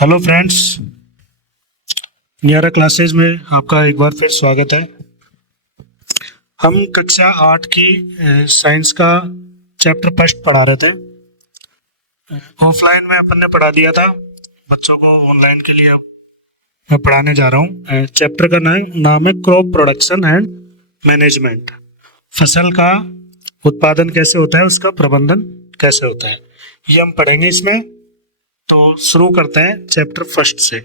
Hello friends, नियारा classes में आपका एक बार फिर स्वागत है। हम कक्षा 8 की साइंस का चैप्टर फर्स्ट पढ़ा रहे थे। ऑफलाइन में अपन ने पढ़ा दिया था बच्चों को, ऑनलाइन के लिए अब मैं पढ़ाने जा रहा हूँ। चैप्टर का नाम है क्रॉप प्रोडक्शन एंड मैनेजमेंट। फसल का उत्पादन कैसे होता है, उसका प्रबंधन कैसे होता है, ये हम पढ़ेंगे इसमें। तो शुरू करते हैं चैप्टर फर्स्ट से।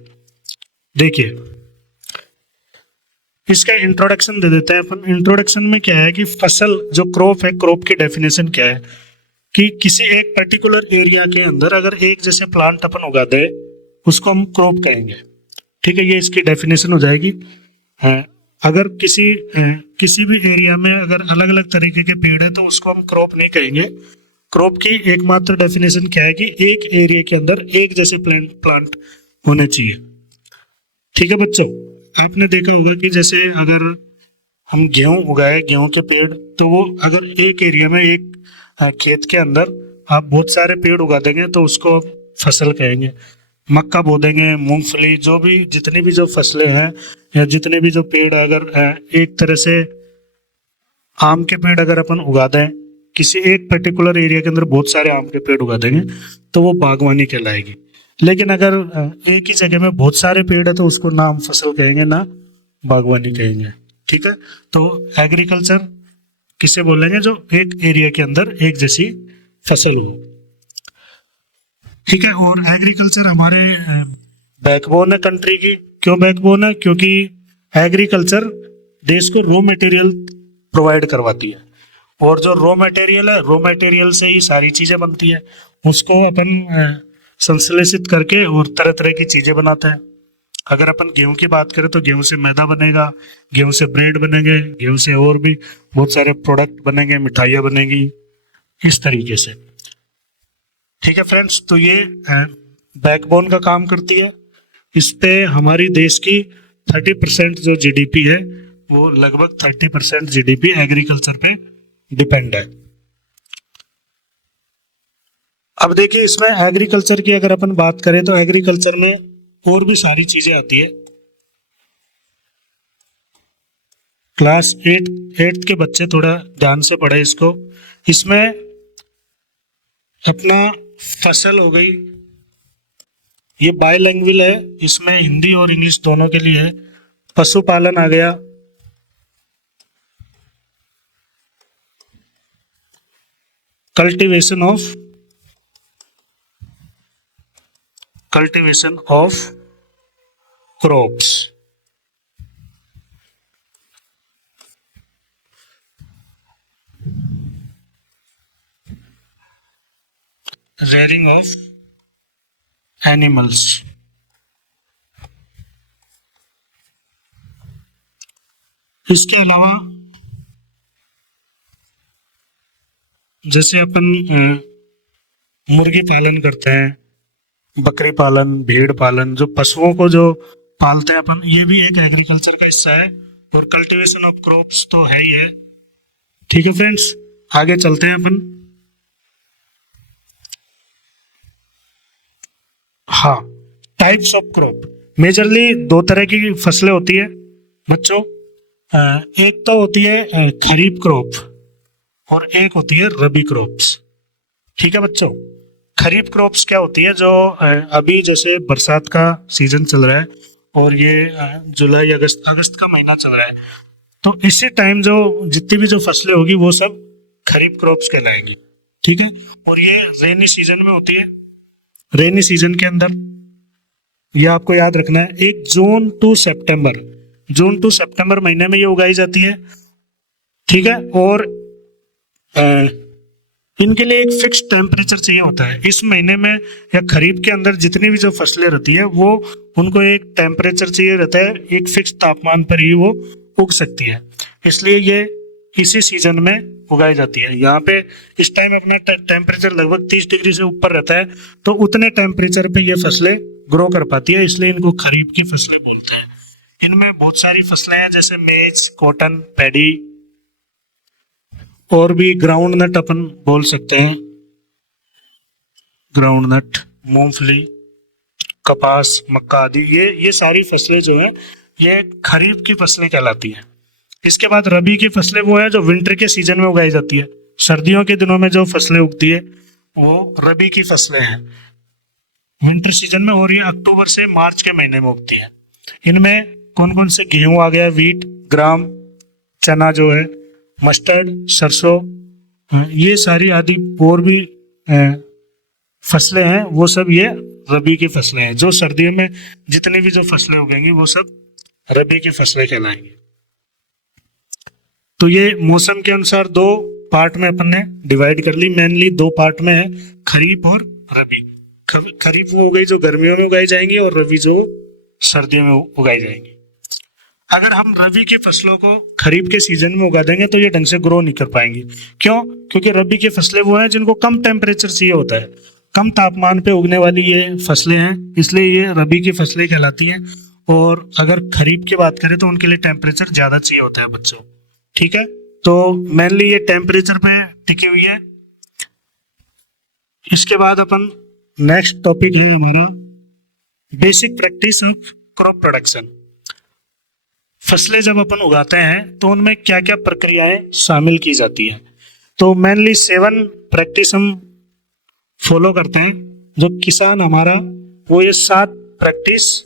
देखिए, इसका इंट्रोडक्शन दे देते हैं अपन। इंट्रोडक्शन में क्या है कि फसल जो क्रॉप है, क्रॉप की डेफिनेशन क्या है कि किसी एक पर्टिकुलर एरिया के अंदर अगर एक जैसे प्लांट अपन उगा दे उसको हम क्रॉप कहेंगे। ठीक है, ये इसकी डेफिनेशन हो जाएगी। अगर किसी भी एरिया में अगर अलग अलग तरीके के पेड़ है तो उसको हम क्रॉप नहीं कहेंगे। क्रॉप की एकमात्र डेफिनेशन क्या है कि एक एरिया के अंदर एक जैसे प्लांट होने चाहिए। ठीक है बच्चों, आपने देखा होगा कि जैसे अगर हम गेहूं उगाए, गेहूं के पेड़, तो वो अगर एक एरिया में एक खेत के अंदर आप बहुत सारे पेड़ उगा देंगे तो उसको फसल कहेंगे। मक्का बो देंगे, मूंगफली, जो भी जितनी भी जो फसलें हैं या जितने भी जो पेड़, अगर एक तरह से आम के पेड़ अगर अपन उगा दें, किसी एक पर्टिकुलर एरिया के अंदर बहुत सारे आम के पेड़ उगा देंगे तो वो बागवानी कहलाएगी। लेकिन अगर एक ही जगह में बहुत सारे पेड़ है तो उसको ना हम फसल कहेंगे ना बागवानी कहेंगे। ठीक है, तो एग्रीकल्चर किसे बोलेंगे? जो एक एरिया के अंदर एक जैसी फसल हो। ठीक है, और एग्रीकल्चर हमारे बैकबोन है कंट्री की। क्यों बैकबोन है? क्योंकि एग्रीकल्चर देश को रॉ मटेरियल प्रोवाइड करवाती है, और जो रॉ मटेरियल है, रॉ मटेरियल से ही सारी चीजें बनती है। उसको अपन संश्लेषित करके और तरह तरह की चीजें बनाते हैं। अगर अपन गेहूं की बात करें तो गेहूं से मैदा बनेगा, गेहूं से ब्रेड बनेंगे, गेहूं से और भी बहुत सारे प्रोडक्ट बनेंगे, मिठाइयाँ बनेगी, इस तरीके से। ठीक है फ्रेंड्स, तो ये बैकबोन का काम करती है। इस पे हमारी देश की 30% जो जीडीपी है, वो लगभग 30% जीडीपी एग्रीकल्चर पे डिपेंड है। अब देखिए, इसमें एग्रीकल्चर की अगर अपन बात करें तो एग्रीकल्चर में और भी सारी चीजें आती है। क्लास 8th के बच्चे थोड़ा ध्यान से पढ़े इसको। इसमें अपना फसल हो गई, ये बायलैंग्वेज है, इसमें हिंदी और इंग्लिश दोनों के लिए है। पशुपालन आ गया, cultivation of crops, rearing of animals. इसके अलावा जैसे अपन मुर्गी पालन करते हैं, बकरी पालन, भेड़ पालन, जो पशुओं को जो पालते हैं अपन, ये भी एक एग्रीकल्चर का हिस्सा है। और कल्टीवेशन ऑफ क्रॉप्स तो है ही है। ठीक है फ्रेंड्स, आगे चलते हैं अपन। हाँ, टाइप्स ऑफ क्रॉप। मेजरली दो तरह की फसलें होती है बच्चों। एक तो होती है खरीफ क्रॉप और एक होती है रबी क्रॉप्स। ठीक है बच्चों, खरीफ क्रॉप्स क्या होती है? जो अभी जैसे बरसात का सीजन चल रहा है और ये जुलाई अगस्त का महीना चल रहा है, तो इसी टाइम जो जितनी भी जो फसलें होगी वो सब खरीफ क्रॉप्स कहलाएंगी। ठीक है, और ये रेनी सीजन में होती है। रेनी सीजन के अंदर ये आपको याद रखना है, एक जून टू सितंबर महीने में ये उगाई जाती है। ठीक है, और इनके लिए एक फिक्स टेम्परेचर चाहिए होता है। इस महीने में या खरीफ के अंदर जितनी भी जो फसलें रहती है वो उनको एक टेम्परेचर चाहिए रहता है, एक फिक्स तापमान पर ही वो उग सकती है। इसलिए ये इसी सीजन में उगाई जाती है। यहाँ पे इस टाइम अपना टेम्परेचर लगभग 30 डिग्री से ऊपर रहता है, तो उतने टेम्परेचर पे ये फसलें ग्रो कर पाती है, इसलिए इनको खरीफ की फसलें बोलते हैं। इनमें बहुत सारी फसलें हैं, जैसे मेज, कॉटन, पैडी, और भी ग्राउंड नट अपन बोल सकते हैं, ग्राउंड नट, मूंगफली, कपास, मक्का आदि, ये सारी फसलें जो है ये खरीफ की फसलें कहलाती हैं। इसके बाद रबी की फसलें वो है जो विंटर के सीजन में उगाई जाती है। सर्दियों के दिनों में जो फसलें उगती है वो रबी की फसलें हैं, विंटर सीजन में, और ये अक्टूबर से मार्च के महीने में उगती है। इनमें कौन कौन से, गेहूं आ गया, वीट, ग्राम, चना जो है, मस्टर्ड, सरसों, ये सारी आदि और भी फसलें हैं, वो सब ये रबी की फसलें हैं। जो सर्दियों में जितनी भी जो फसलें उगेंगी वो सब रबी की फसलें कहलाएंगी। तो ये मौसम के अनुसार दो पार्ट में अपन ने डिवाइड कर ली। मेनली दो पार्ट में है, खरीफ और रबी। खरीफ वो उगाई जो गर्मियों में उगाई जाएंगी और रबी जो सर्दियों में उगाई जाएंगी। अगर हम रबी की फसलों को खरीफ के सीजन में उगा देंगे तो ये ढंग से ग्रो नहीं कर पाएंगी। क्यों? क्योंकि रबी की फसलें वो हैं जिनको कम टेम्परेचर चाहिए होता है, कम तापमान पे उगने वाली ये फसलें हैं, इसलिए ये रबी की फसलें कहलाती हैं। और अगर खरीफ की बात करें तो उनके लिए टेम्परेचर ज्यादा चाहिए होता है बच्चों, ठीक है। तो मेनली ये टेम्परेचर पे टिकी हुई है। इसके बाद अपन नेक्स्ट टॉपिक है हमारा basic practice of crop production. फसलें जब अपन उगाते हैं तो उनमें क्या क्या प्रक्रियाएं शामिल की जाती हैं। तो मेनली 7 प्रैक्टिस हम फॉलो करते हैं। जो किसान हमारा वो ये 7 प्रैक्टिस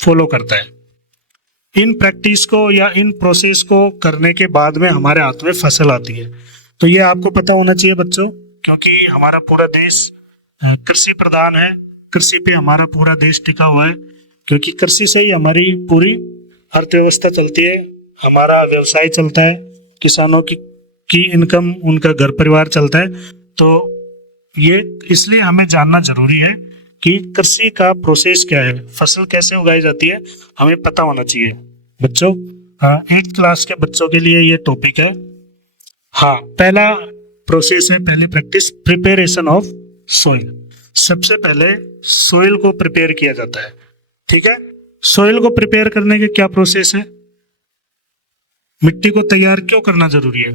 फॉलो करता है। इन प्रैक्टिस को या इन प्रोसेस को करने के बाद में हमारे हाथ में फसल आती है। तो ये आपको पता होना चाहिए बच्चों, क्योंकि हमारा पूरा देश कृषि प्रधान है, कृषि पे हमारा पूरा देश टिका हुआ है, क्योंकि कृषि से ही हमारी पूरी अर्थव्यवस्था चलती है, हमारा व्यवसाय चलता है, किसानों की इनकम, उनका घर परिवार चलता है। तो ये इसलिए हमें जानना जरूरी है कि कृषि का प्रोसेस क्या है, फसल कैसे उगाई जाती है, हमें पता होना चाहिए बच्चों। 8th क्लास के बच्चों के लिए ये टॉपिक है। हाँ, पहला प्रोसेस है, पहली प्रैक्टिस, प्रिपरेशन ऑफ सोइल। सबसे पहले सोइल को प्रिपेयर किया जाता है, ठीक है। सोइल को प्रिपेयर करने के क्या प्रोसेस है, मिट्टी को तैयार क्यों करना जरूरी है,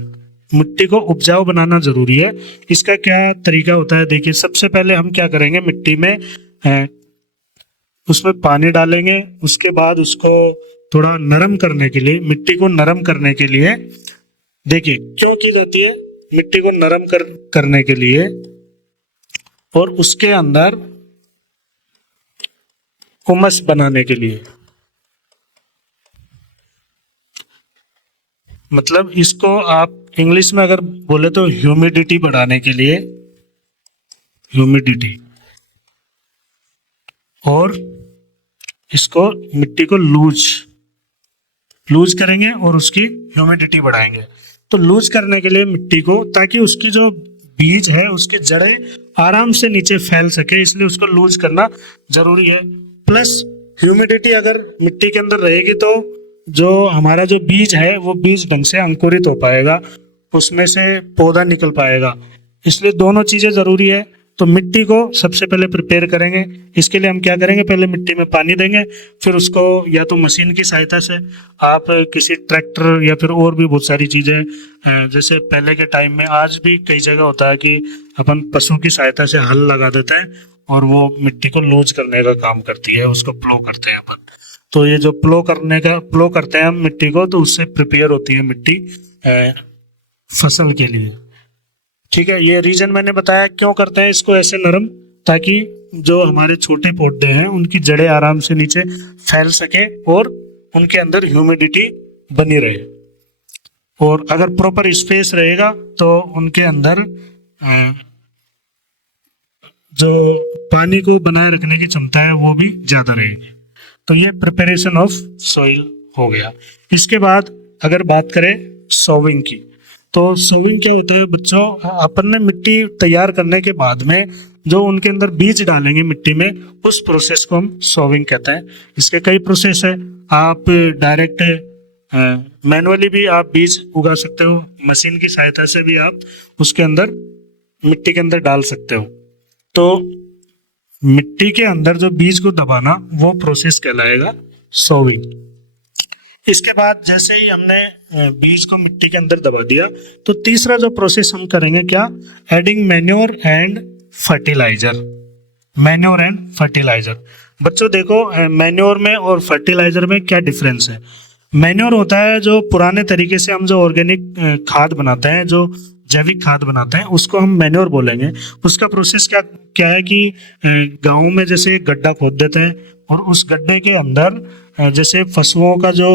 मिट्टी को उपजाऊ बनाना जरूरी है, इसका क्या तरीका होता है। देखिए, सबसे पहले हम क्या करेंगे, मिट्टी में उसमें पानी डालेंगे। उसके बाद उसको थोड़ा नरम करने के लिए, मिट्टी को नरम करने के लिए, देखिए क्यों की जाती है, मिट्टी को नरम करने के लिए, और उसके अंदर हुमस बनाने के लिए। मतलब इसको आप इंग्लिश में अगर बोले तो ह्यूमिडिटी बढ़ाने के लिए, ह्यूमिडिटी, और इसको मिट्टी को लूज करेंगे और उसकी ह्यूमिडिटी बढ़ाएंगे। तो लूज करने के लिए मिट्टी को, ताकि उसकी जो बीज है उसकी जड़ें आराम से नीचे फैल सके, इसलिए उसको लूज करना जरूरी है। प्लस ह्यूमिडिटी अगर मिट्टी के अंदर रहेगी तो जो हमारा जो बीज है वो बीज ढंग से अंकुरित हो पाएगा, उसमें से पौधा निकल पाएगा। इसलिए दोनों चीजें जरूरी है। तो मिट्टी को सबसे पहले प्रिपेयर करेंगे। इसके लिए हम क्या करेंगे, पहले मिट्टी में पानी देंगे, फिर उसको या तो मशीन की सहायता से, आप किसी ट्रैक्टर या फिर और भी बहुत सारी चीजें, जैसे पहले के टाइम में, आज भी कई जगह होता है कि अपन पशु की सहायता से हल लगा देते हैं और वो मिट्टी को लूज करने का काम करती है, उसको प्लो करते हैं अपन। तो ये जो प्लो करते हैं हम मिट्टी को, तो उससे प्रिपेयर होती है मिट्टी फसल के लिए, ठीक है। ये रीजन मैंने बताया क्यों करते हैं इसको ऐसे नरम, ताकि जो हमारे छोटे पौधे हैं उनकी जड़ें आराम से नीचे फैल सके और उनके अंदर ह्यूमिडिटी बनी रहे। और अगर प्रॉपर स्पेस रहेगा तो उनके अंदर जो पानी को बनाए रखने की क्षमता है वो भी ज्यादा रहेगी। तो ये प्रिपरेशन ऑफ सॉइल हो गया। इसके बाद अगर बात करें सोविंग की, तो सोविंग क्या होता है बच्चों, अपन ने मिट्टी तैयार करने के बाद में जो उनके अंदर बीज डालेंगे मिट्टी में, उस प्रोसेस को हम सोविंग कहते हैं। इसके कई प्रोसेस है, आप डायरेक्ट मैनुअली भी आप बीज उगा सकते हो, मशीन की सहायता से भी आप उसके अंदर मिट्टी के अंदर डाल सकते हो। तो मिट्टी के अंदर जो बीज को दबाना वो प्रोसेस कहलाएगा सोविंग। इसके बाद जैसे ही हमने बीज को मिट्टी के अंदर दबा दिया, तो तीसरा जो प्रोसेस हम करेंगे क्या, adding manure and fertiliser. Manure and fertiliser, बच्चों देखो, मैन्योर में और फर्टिलाइजर में क्या डिफरेंस है। मैन्योर होता है जो पुराने तरीके से हम जो ऑर्गेनिक खाद बनाते हैं, जो जैविक खाद बनाते हैं, उसको हम मैन्योर बोलेंगे। उसका प्रोसेस क्या क्या है कि गाँव में जैसे एक गड्ढा खोद देते हैं और उस गड्ढे के अंदर जैसे पशुओं का जो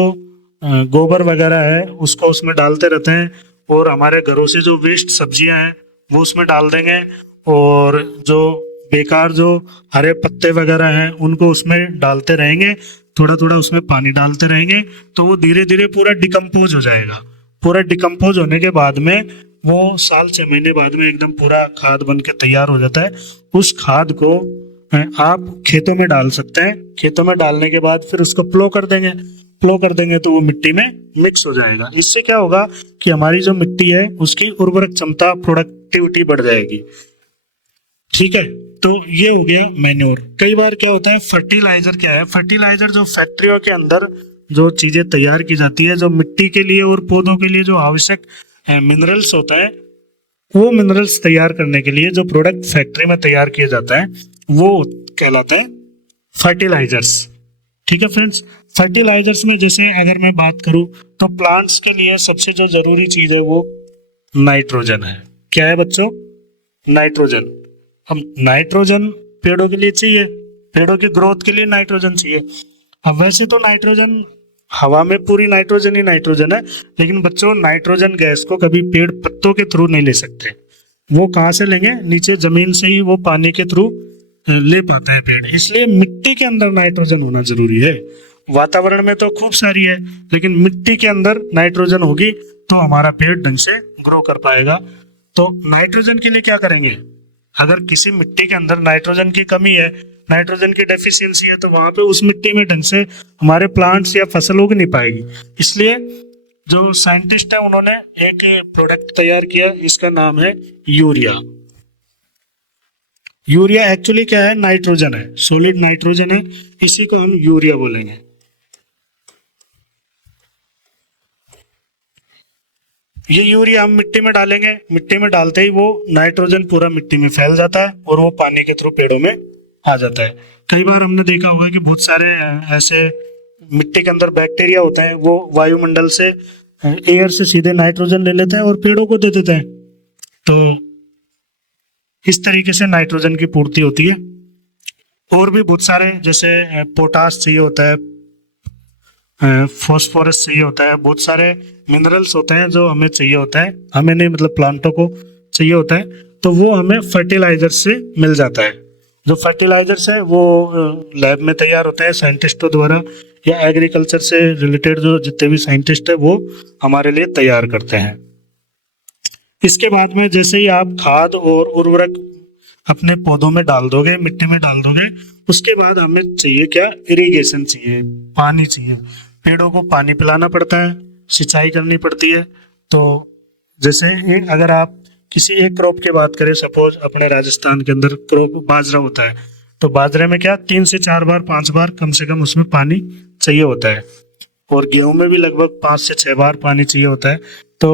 गोबर वगैरह है उसको उसमें डालते रहते हैं, और हमारे घरों से जो वेस्ट सब्जियां हैं वो उसमें डाल देंगे, और जो बेकार जो हरे पत्ते वगैरह हैं उनको उसमें डालते रहेंगे, थोड़ा थोड़ा उसमें पानी डालते रहेंगे, तो वो धीरे धीरे पूरा डिकम्पोज हो जाएगा। पूरा डिकम्पोज होने के बाद में वो साल 6 महीने बाद में एकदम पूरा खाद बन के तैयार हो जाता है। उस खाद को आप खेतों में डाल सकते हैं। खेतों में डालने के बाद फिर उसको प्लो कर देंगे। प्लो कर देंगे तो वो मिट्टी में मिक्स हो जाएगा। इससे क्या होगा कि हमारी जो मिट्टी है उसकी उर्वरक क्षमता, प्रोडक्टिविटी बढ़ जाएगी। ठीक है, तो ये हो गया मैन्योर। कई बार क्या होता है, फर्टिलाइजर क्या है, फर्टिलाइजर जो फैक्ट्रियों के अंदर जो चीजें तैयार की जाती है, जो मिट्टी के लिए और पौधों के लिए जो आवश्यक मिनरल्स होता है, वो मिनरल्स तैयार करने के लिए जो प्रोडक्ट फैक्ट्री में तैयार किया जाता है वो कहलाता है फर्टिलाइजर्स। ठीक है फ्रेंड्स, फर्टिलाइजर्स में जैसे अगर मैं बात करूं तो प्लांट्स के लिए सबसे जो जरूरी चीज है वो नाइट्रोजन है। क्या है बच्चों? नाइट्रोजन। हम नाइट्रोजन पेड़ों के लिए चाहिए, पेड़ों की ग्रोथ के लिए नाइट्रोजन चाहिए। अब वैसे तो नाइट्रोजन हवा में पूरी नाइट्रोजन ही नाइट्रोजन है, लेकिन बच्चों नाइट्रोजन गैस को कभी पेड़ पत्तों के थ्रू नहीं ले सकते। वो कहाँ से लेंगे? नीचे जमीन से ही वो पानी के थ्रू ले पाता है पेड़। इसलिए मिट्टी के अंदर नाइट्रोजन होना जरूरी है। वातावरण में तो खूब सारी है, लेकिन मिट्टी के अंदर नाइट्रोजन होगी तो हमारा पेड़ ढंग से ग्रो कर पाएगा। तो नाइट्रोजन के लिए क्या करेंगे? अगर किसी मिट्टी के अंदर नाइट्रोजन की कमी है, नाइट्रोजन की डेफिशिएंसी है, तो वहां पे उस मिट्टी में ढंग से हमारे प्लांट्स या फसल उग नहीं पाएगी। इसलिए जो साइंटिस्ट है उन्होंने एक प्रोडक्ट तैयार किया, इसका नाम है यूरिया। यूरिया एक्चुअली क्या है? नाइट्रोजन है, सॉलिड नाइट्रोजन है, इसी को हम यूरिया बोलेंगे। ये यूरिया हम मिट्टी में डालेंगे, मिट्टी में डालते ही वो नाइट्रोजन पूरा मिट्टी में फैल जाता है और वो पानी के थ्रू पेड़ों में आ जाता है। कई बार हमने देखा होगा कि बहुत सारे ऐसे मिट्टी के अंदर बैक्टीरिया होते हैं, वो वायुमंडल से एयर से सीधे नाइट्रोजन ले लेते हैं और पेड़ों को दे देते हैं। तो इस तरीके से नाइट्रोजन की पूर्ति होती है। और भी बहुत सारे जैसे पोटास चाहिए होता है, फॉस्फोरस चाहिए होता है, बहुत सारे मिनरल्स होते हैं जो हमें चाहिए होता है, हमें नहीं मतलब प्लांटों को चाहिए होता है, तो वो हमें फर्टिलाइजर से मिल जाता है। जो फर्टिलाइजर्स है वो लैब में तैयार होते हैं साइंटिस्टों द्वारा, या एग्रीकल्चर से रिलेटेड जो जितने भी साइंटिस्ट है वो हमारे लिए तैयार करते हैं। इसके बाद में जैसे ही आप खाद और उर्वरक अपने पौधों में डाल दोगे, मिट्टी में डाल दोगे, उसके बाद हमें चाहिए क्या? इरिगेशन चाहिए, पानी चाहिए। पेड़ों को पानी पिलाना पड़ता है, सिंचाई करनी पड़ती है। तो जैसे अगर आप किसी एक क्रॉप की बात करें, सपोज अपने राजस्थान के अंदर क्रॉप बाजरा होता है, तो बाजरे में क्या 3 से 4 बार 5 बार कम से कम उसमें पानी चाहिए होता है, और गेहूं में भी लगभग 5 से 6 बार पानी चाहिए होता है। तो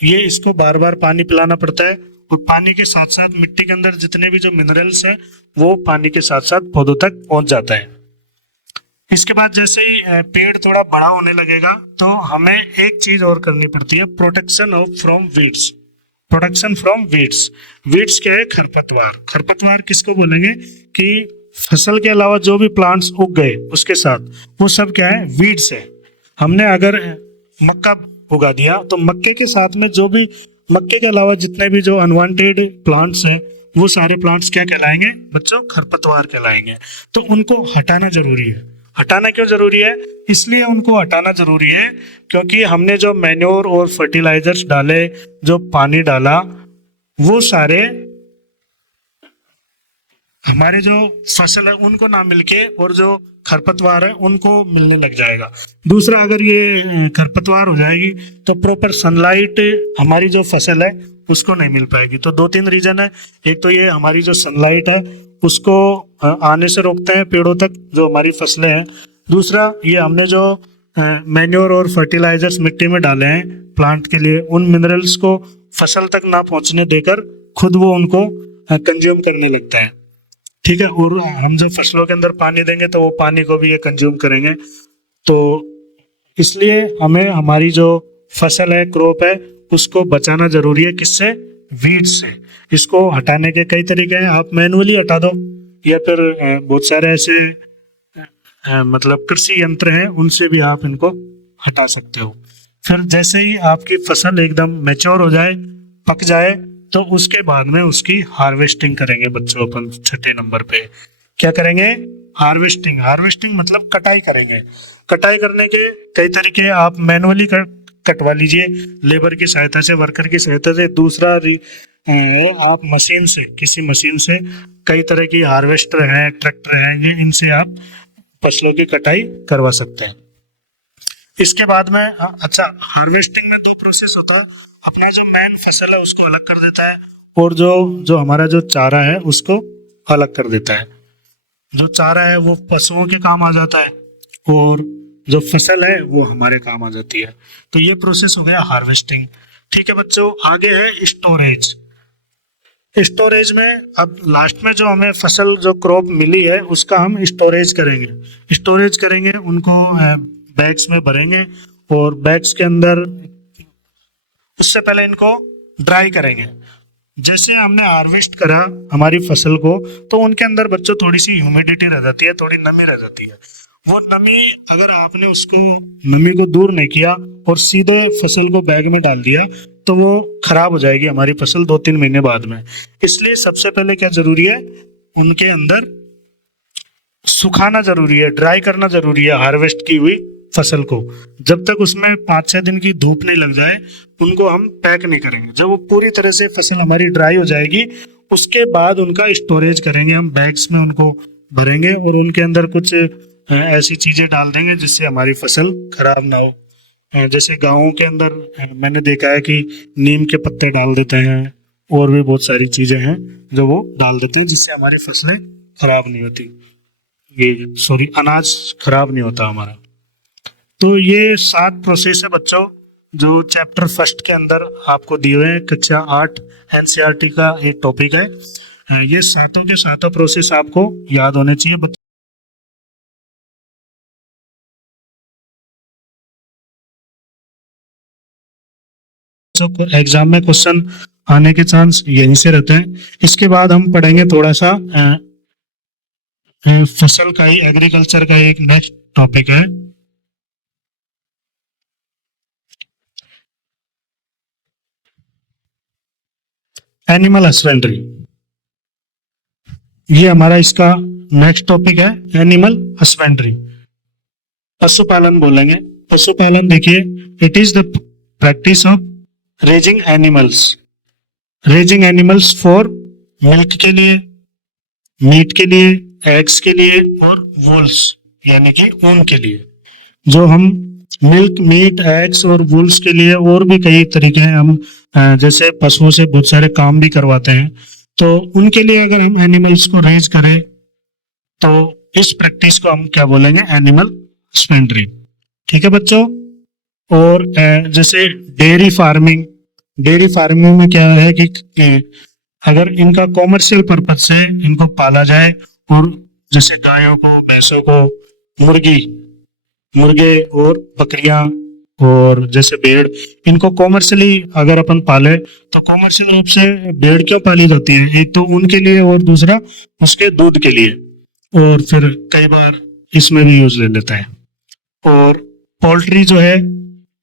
ये इसको बार बार पानी पिलाना पड़ता है, और पानी के साथ साथ मिट्टी के अंदर जितने भी जो मिनरल्स हैं वो पानी के साथ साथ पौधों तक पहुंच जाता है। इसके बाद जैसे ही पेड़ थोड़ा बड़ा होने लगेगा तो हमें एक चीज और करनी पड़ती है, protection of from weeds. Protection from weeds. Weeds क्या है? खरपतवार। खरपतवार किसको बोलेंगे? कि फसल के अलावा जो भी प्लांट्स उग गए उसके साथ, वो सब क्या है? वीड्स है। हमने अगर मक्का उगा दिया तो मक्के के साथ में जो भी, मक्के के अलावा जितने भी जो अनवांटेड प्लांट्स हैं वो सारे प्लांट्स क्या कहलाएंगे बच्चों? खरपतवार कहलाएंगे। तो उनको हटाना जरूरी है। हटाना क्यों जरूरी है? इसलिए उनको हटाना जरूरी है क्योंकि हमने जो मैन्योर और फर्टिलाइजर्स डाले, जो पानी डाला, वो सारे हमारे जो फसल है उनको ना मिलके और जो खरपतवार है उनको मिलने लग जाएगा। दूसरा, अगर ये खरपतवार हो जाएगी तो प्रॉपर सनलाइट हमारी जो फसल है उसको नहीं मिल पाएगी। तो 2-3 रीजन है। एक तो ये हमारी जो सनलाइट है उसको आने से रोकते हैं पेड़ों तक जो हमारी फसलें हैं। दूसरा, ये हमने जो मैन्योर और फर्टिलाइजर्स मिट्टी में डाले हैं प्लांट के लिए, उन मिनरल्स को फसल तक ना पहुंचने देकर खुद वो उनको कंज्यूम करने लगता है। ठीक है। और हम जब फसलों के अंदर पानी देंगे तो वो पानी को भी ये कंज्यूम करेंगे। तो इसलिए हमें हमारी जो फसल है, क्रॉप है, उसको बचाना जरूरी है। किससे? वीड से। इसको हटाने के कई तरीके हैं। आप मैनुअली हटा दो या फिर बहुत सारे ऐसे मतलब कृषि यंत्र हैं, उनसे भी आप इनको हटा सकते हो। फिर जैसे ही आपकी फसल एकदम मैच्योर हो जाए, पक जाए, तो उसके बाद में उसकी हार्वेस्टिंग करेंगे बच्चों। अपन छठे नंबर पे क्या करेंगे? हार्वेस्टिंग। हार्वेस्टिंग मतलब कटाई करेंगे। कटाई करने के कई तरीके हैं। आप मैनुअली कटवा लीजिए लेबर की सहायता से, वर्कर की सहायता से। दूसरा आप मशीन से, किसी मशीन से, कई तरह की हार्वेस्टर है, ट्रैक्टर है, ये इनसे आप फसलों की कटाई करवा सकते हैं। इसके बाद में अच्छा, हार्वेस्टिंग में दो प्रोसेस होता है। अपना जो मेन फसल है उसको अलग कर देता है, और जो जो हमारा जो चारा है उसको अलग कर देता है। जो चारा है वो पशुओं के काम आ जाता है, और जो फसल है वो हमारे काम आ जाती है। तो ये प्रोसेस हो गया हार्वेस्टिंग। ठीक है बच्चों, आगे है स्टोरेज। स्टोरेज में अब लास्ट में जो हमें फसल, जो क्रॉप मिली है, उसका हम स्टोरेज करेंगे। स्टोरेज करेंगे, उनको बैग्स में भरेंगे, और बैग्स के अंदर उससे पहले इनको ड्राई करेंगे। जैसे हमने हार्वेस्ट करा हमारी फसल को, तो उनके अंदर बच्चों थोड़ी सी ह्यूमिडिटी रह जाती है, थोड़ी नमी रह जाती है। वो नमी, अगर आपने उसको नमी को दूर नहीं किया और सीधे फसल को बैग में डाल दिया, तो वो खराब हो जाएगी हमारी फसल 2-3 महीने बाद में। इसलिए सबसे पहले क्या जरूरी है? उनके अंदर सुखाना जरूरी है, ड्राई करना जरूरी है हार्वेस्ट की हुई फसल को। जब तक उसमें 5-6 दिन की धूप नहीं लग जाए, उनको हम पैक नहीं करेंगे। जब वो पूरी तरह से फसल हमारी ड्राई हो जाएगी, उसके बाद उनका स्टोरेज करेंगे। हम बैग्स में उनको भरेंगे, और उनके अंदर कुछ ऐसी चीजें डाल देंगे जिससे हमारी फसल खराब ना हो। जैसे गाँवों के अंदर मैंने देखा है कि नीम के पत्ते डाल देते हैं, और भी बहुत सारी चीजें हैं जो वो डाल देते हैं, जिससे हमारी फसलें खराब नहीं होती। ये सॉरी, अनाज खराब नहीं होता हमारा। तो ये 7 प्रोसेस है बच्चों, जो चैप्टर फर्स्ट के अंदर आपको दिए हुए हैं। कक्षा 8 एनसीईआरटी का एक टॉपिक है। ये सातों के सातों प्रोसेस आपको याद होने चाहिए बच्चों। एग्जाम में क्वेश्चन आने के चांस यहीं से रहते हैं। इसके बाद हम पढ़ेंगे थोड़ा सा फसल का ही, एग्रीकल्चर का एक नेक्स्ट टॉपिक है। Animal husbandry. ये हमारा इसका नेक्स्ट टॉपिक है, एनिमल हस्बेंड्री। पशुपालन बोलेंगे। पशुपालन देखिए, it is the practice of raising animals. Raising animals for milk के लिए, मीट के लिए, एग्स के लिए, और वूल्स यानी कि ऊन के लिए। जो हम मिल्क, मीट, एग्स और वूल्स के लिए, और भी कई तरीके हैं। हम जैसे पशुओं से बहुत सारे काम भी करवाते हैं, तो उनके लिए अगर हम एनिमल्स को रेज करें, तो इस प्रैक्टिस को हम क्या बोलेंगे? Animal husbandry. ठीक है बच्चों। और जैसे डेयरी फार्मिंग। डेयरी फार्मिंग में क्या है कि अगर इनका कॉमर्शियल पर्पज से इनको पाला जाए, और जैसे गायों को, भैंसों को, मुर्गे और बकरियां, और जैसे भेड़, इनको कॉमर्शियली अगर अपन पाले, तो कॉमर्शियल रूप से भेड़ क्यों पाली जाती है? एक तो उनके लिए, और दूसरा उसके दूध के लिए, और फिर कई बार इसमें भी यूज ले लेता है। और पोल्ट्री जो है,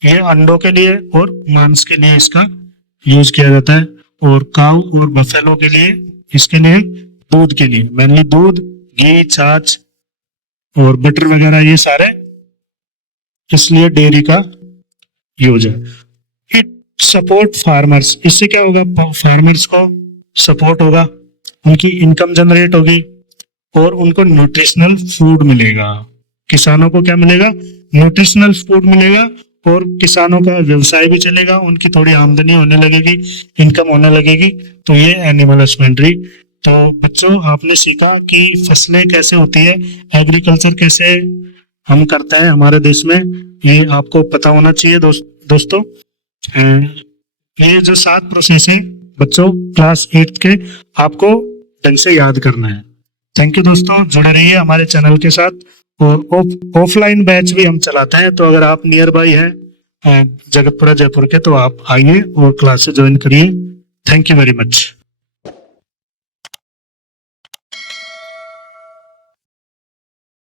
ये अंडों के लिए और मांस के लिए इसका यूज किया जाता है। और काऊ और बफेलो के लिए, इसके लिए दूध के लिए, मेनली दूध, घी, छाछ और बटर वगैरह, ये सारे इसलिए डेयरी का यूज है। It support farmers. इससे क्या होगा? फार्मर्स को सपोर्ट होगा, उनकी इनकम जनरेट होगी, और उनको न्यूट्रिशनल फूड मिलेगा। किसानों को क्या मिलेगा? न्यूट्रिशनल फूड मिलेगा, और किसानों का व्यवसाय भी चलेगा, उनकी थोड़ी आमदनी होने लगेगी, इनकम होने लगेगी। तो ये एनिमल हस्बेंड्री। तो बच्चों, आपने सीखा कि फसलें कैसे होती है, एग्रीकल्चर कैसे हम करते हैं हमारे देश में, ये आपको पता होना चाहिए दोस्तों। ये जो 7 प्रोसेस है बच्चों, क्लास 8 के, आपको ढंग से याद करना है। थैंक यू दोस्तों, जुड़े रहिए हमारे चैनल के साथ। और ऑफलाइन बैच भी हम चलाते हैं, तो अगर आप नियर बाई है जगतपुरा जयपुर के तो आप आइए और क्लासेस ज्वाइन करिए। Thank you very much.